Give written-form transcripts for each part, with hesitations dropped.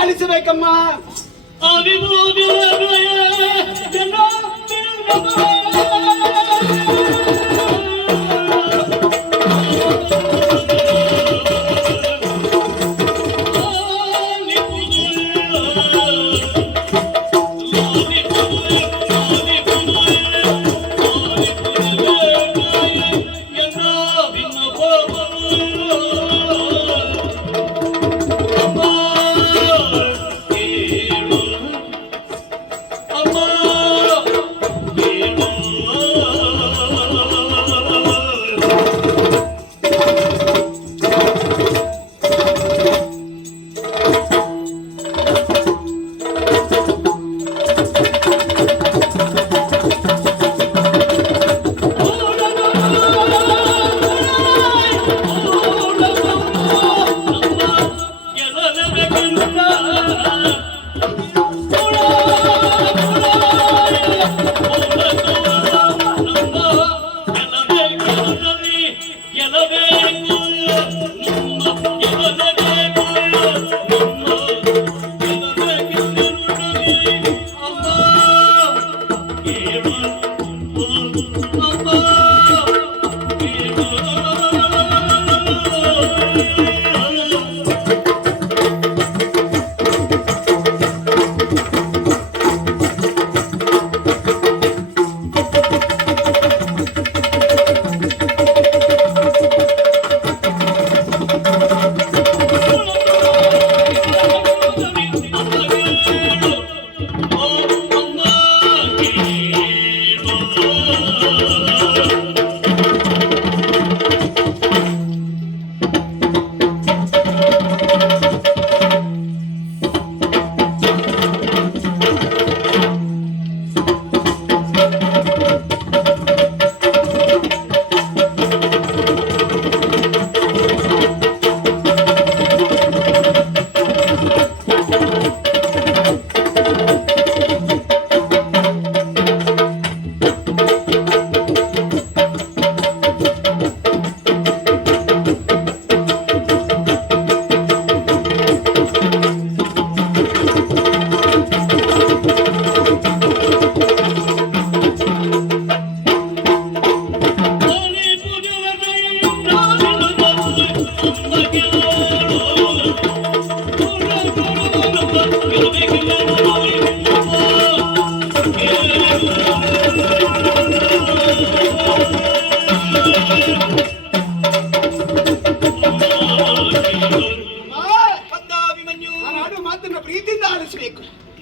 ಆಲಿಸಬೇಕಮ್ಮ.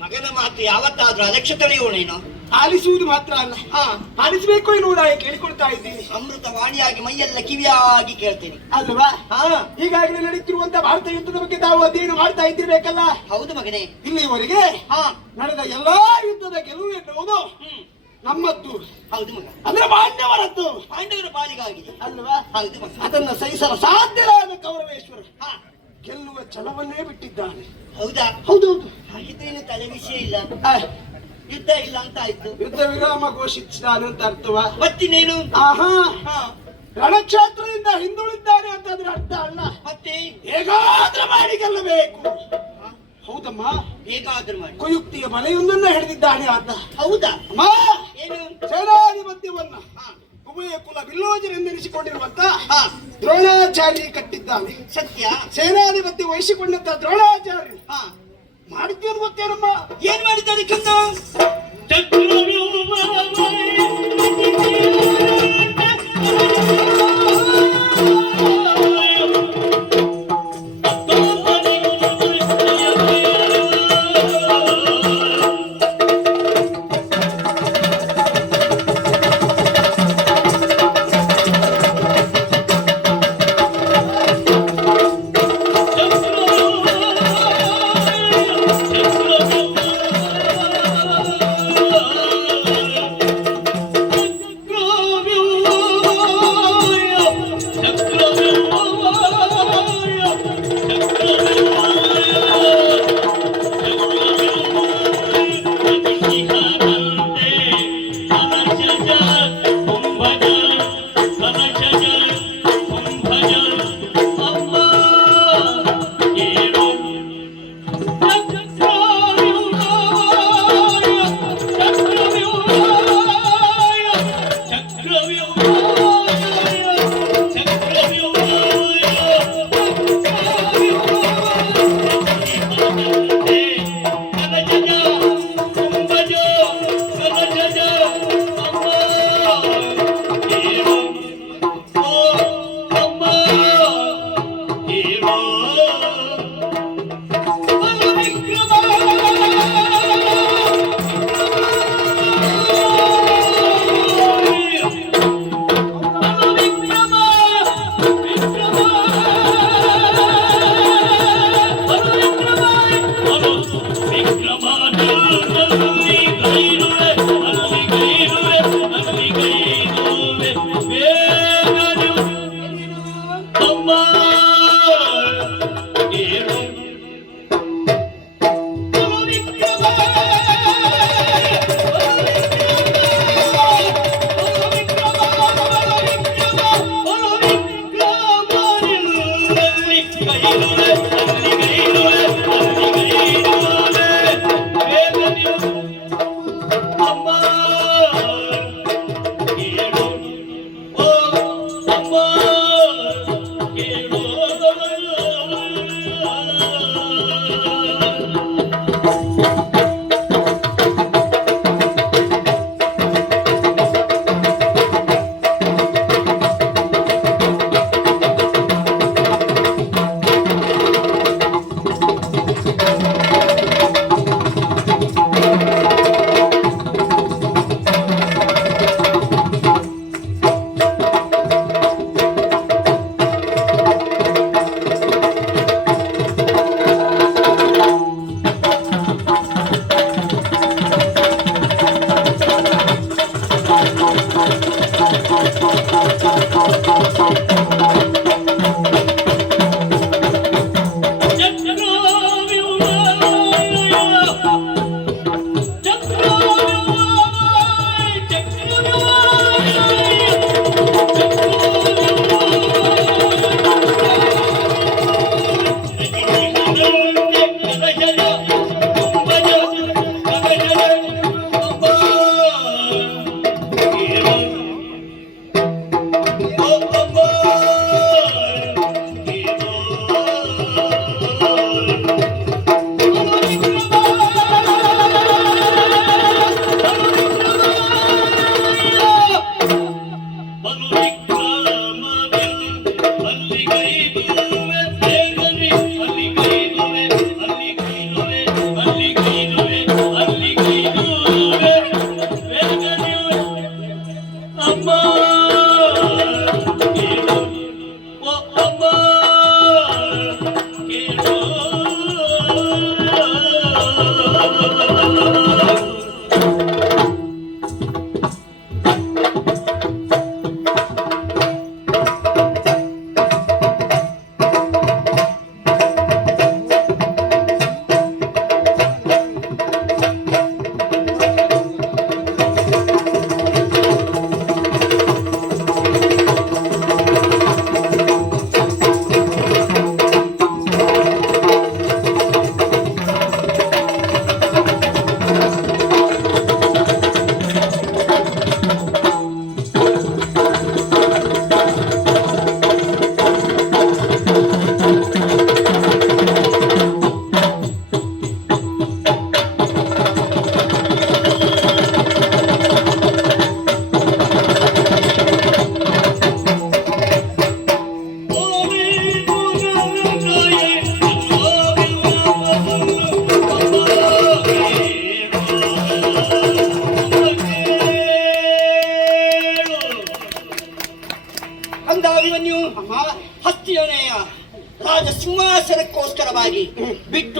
ಮಗನ ಮಾತು ಯಾವತ್ತಾದ್ರೂ ಅಲಕ್ಷ್ಯ ತಡೆಯೋಣೇನು? ಆಲಿಸುವುದು ಮಾತ್ರ ಅಲ್ಲ, ಆಲಿಸಬೇಕು ಎನ್ನುವುದಾಗಿ ಕೇಳಿಕೊಳ್ತಾ ಇದ್ದೀನಿ. ಅಮೃತ ವಾಣಿಯಾಗಿ ಮೈಯೆಲ್ಲ ಕಿವಿಯಾಗಿ ಕೇಳ್ತೀನಿ ಅಲ್ವಾ? ಈಗಾಗಲೇ ನಡೀತಿರುವಂತ ಭಾರತ ಯುದ್ಧದ ಬಗ್ಗೆ ತಾವು ಅಧ್ಯಯನ ಮಾಡ್ತಾ ಇದ್ದಿರ್ಬೇಕಲ್ಲ? ಹೌದು ಮಗನೇ. ಇಲ್ಲಿವರೆಗೆ ನಡೆದ ಎಲ್ಲಾ ಯುದ್ಧದ ಗೆಲುವು ಎನ್ನುವುದು ನಮ್ಮದ್ದು. ಹೌದು ಮಗ. ಅಂದ್ರೆ ಪಾಂಡವರದ್ದು, ಪಾಂಡವರ ಪಾಲಿಗಾಗಿದೆ ಅಲ್ವಾ? ಹೌದು ಮಗ. ಅದನ್ನ ಸಹಿಸಲು ಸಾಧ್ಯವಾದ ಕೌರವೇಶ್ವರ ಗೆಲ್ಲುವ ಛಲವನ್ನೇ ಬಿಟ್ಟಿದ್ದಾನೆ. ಹೌದಾ? ಹೌದೌದು. ಹಾಗಿದ್ದೇನು ತಲೆ ವಿಷಯ ಇಲ್ಲ, ಯುದ್ಧ ಇಲ್ಲ ಅಂತ ಆಯ್ತು. ಯುದ್ಧ ವಿರಾಮ ಘೋಷಿಸಿದಾನೆ ಅಂತ ಅರ್ಥವಾ? ಮತ್ತಿನೇನು? ರಣಕ್ಷೇತ್ರದಿಂದ ಹಿಂದುಳಿದ್ದಾನೆ ಅಂತಂದ್ರೆ ಅರ್ಥ ಅಲ್ಲ. ಮತ್ತೆ ಹೇಗಾದ್ರೂ ಮಾಡಿ ಗೆಲ್ಲಬೇಕು. ಹೌದಮ್ಮ, ಹೇಗಾದ್ರೂ ಮಾಡಿ. ಕುಯುಕ್ತಿಯ ಬಲೆಯೊಂದನ್ನ ಹಿಡಿದಿದ್ದಾನೆ ಆತ. ಹೌದಾ? ಏನು? ಸೇನಾಧಿಪತ್ಯವನ್ನ ಉಭಯ ಕುಲ ಬಿಲ್ಲೋಜರೆಂದೆನಿಸಿಕೊಂಡಿರುವಂತ ದ್ರೋಣಾಚಾರ್ಯ ಕಟ್ಟಿದ್ದಾನೆ. ಸತ್ಯ. ಸೇನಾಧಿಪತ್ಯ ವಹಿಸಿಕೊಂಡಂತ ದ್ರೋಣಾಚಾರ್ಯ ಮಾಡುತ್ತೇನು ಗೊತ್ತೇನಮ್ಮ? ಏನ್ ಮಾಡಿದ್ದಾರೆ ಕಂದ?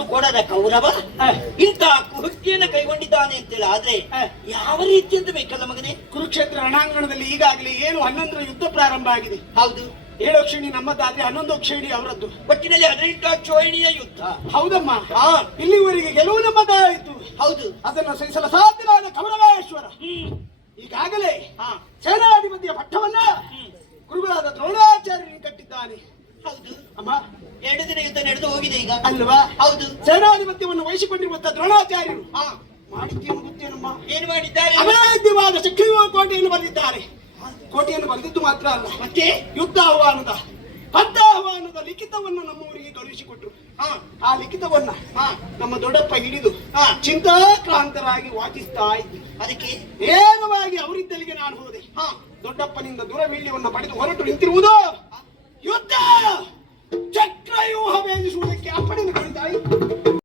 ಬಿಟ್ಟು ಕೊಡದ ಕೌರವ ಇಂತಹ ಕೃತ್ಯನ ಕೈಗೊಂಡಿದ್ದಾನೆ ಅಂತೇಳಿ ಆದ್ರೆ ಯಾವ ರೀತಿ ಅಂತ ಬೇಕಲ್ಲ ಮಗನೇ. ಕುರುಕ್ಷೇತ್ರ ರಣಾಂಗಣದಲ್ಲಿ ಈಗಾಗಲೇ 7-11 ಯುದ್ಧ ಪ್ರಾರಂಭ ಆಗಿದೆ. ಹೌದು, 7 ಕ್ಷೇಣಿ ನಮ್ಮದಾದ್ರೆ 11 ಕ್ಷೇಣಿ ಅವರದ್ದು. ಒಟ್ಟಿನಲ್ಲಿ 18 ಕ್ಷೋಹಿಣಿಯ ಯುದ್ಧ. ಹೌದಮ್ಮ, ಇಲ್ಲಿವರೆಗೆ ಗೆಲುವು ನಮ್ಮದಾಯಿತು. ಹೌದು, ಅದನ್ನು ಸಹಿಸಲು ಸಾಧ್ಯವಾದ ಕೌರವೇಶ್ವರ ಈಗಾಗಲೇ ಸೇನಾಧಿಪತಿಯ ಪಟ್ಟವನ್ನ ಗುರುಗಳಾದ ದ್ರೋಣಾಚಾರ್ಯರಿಗೆ ಕಟ್ಟಿದ್ದಾನೆ. ಹೌದು ಅಮ್ಮ, 2 ದಿನ ಯುದ್ಧ ನಡೆದು ಹೋಗಿದೆ ಈಗ ಅಲ್ವಾ? ಹೌದು, ಸೇನಾಧಿಪತ್ಯವನ್ನು ವಹಿಸಿಕೊಂಡಿರುವಂತಹ ದ್ರೋಣಾಚಾರ್ಯರು ಮಾಡಿದ್ದೇನು ಗೊತ್ತೇನಮ್ಮ? ಏನು ಮಾಡಿದ್ದಾರೆ? ಅಭೇದ್ಯವಾದ ಶಕ್ತಿಯುವ ಕೋಟೆಯನ್ನು ಬರೆದಿದ್ದಾರೆ. ಕೋಟೆಯನ್ನು ಬರೆದಿದ್ದು ಮಾತ್ರ ಅಲ್ಲ, ಮತ್ತೆ ಯುದ್ಧ ಆಹ್ವಾನದ ಲಿಖಿತವನ್ನು ನಮ್ಮವರಿಗೆ ಕಳುಹಿಸಿಕೊಟ್ರು. ಆ ಲಿಖಿತವನ್ನ ನಮ್ಮ ದೊಡ್ಡಪ್ಪ ಹಿಡಿದು ಚಿಂತಾಕ್ರಾಂತರಾಗಿ ವಾಚಿಸ್ತಾ ಇದ್ದೆ. ಅದಕ್ಕೆ ನೇರವಾಗಿ ಅವರಿದ್ದಲ್ಲಿಗೆ ನಾನು ಹೋದೆ. ದೊಡ್ಡಪ್ಪನಿಂದ ದುರವೀಳ್ಯವನ್ನು ಪಡೆದು ಹೊರಟು ನಿಂತಿರುವುದು ಯುದ್ಧ ಚಕ್ರವ್ಯೂಹ ಭೇದಿಸುವುದಕ್ಕೆ ಅಪ್ಪಣೆಯನ್ನು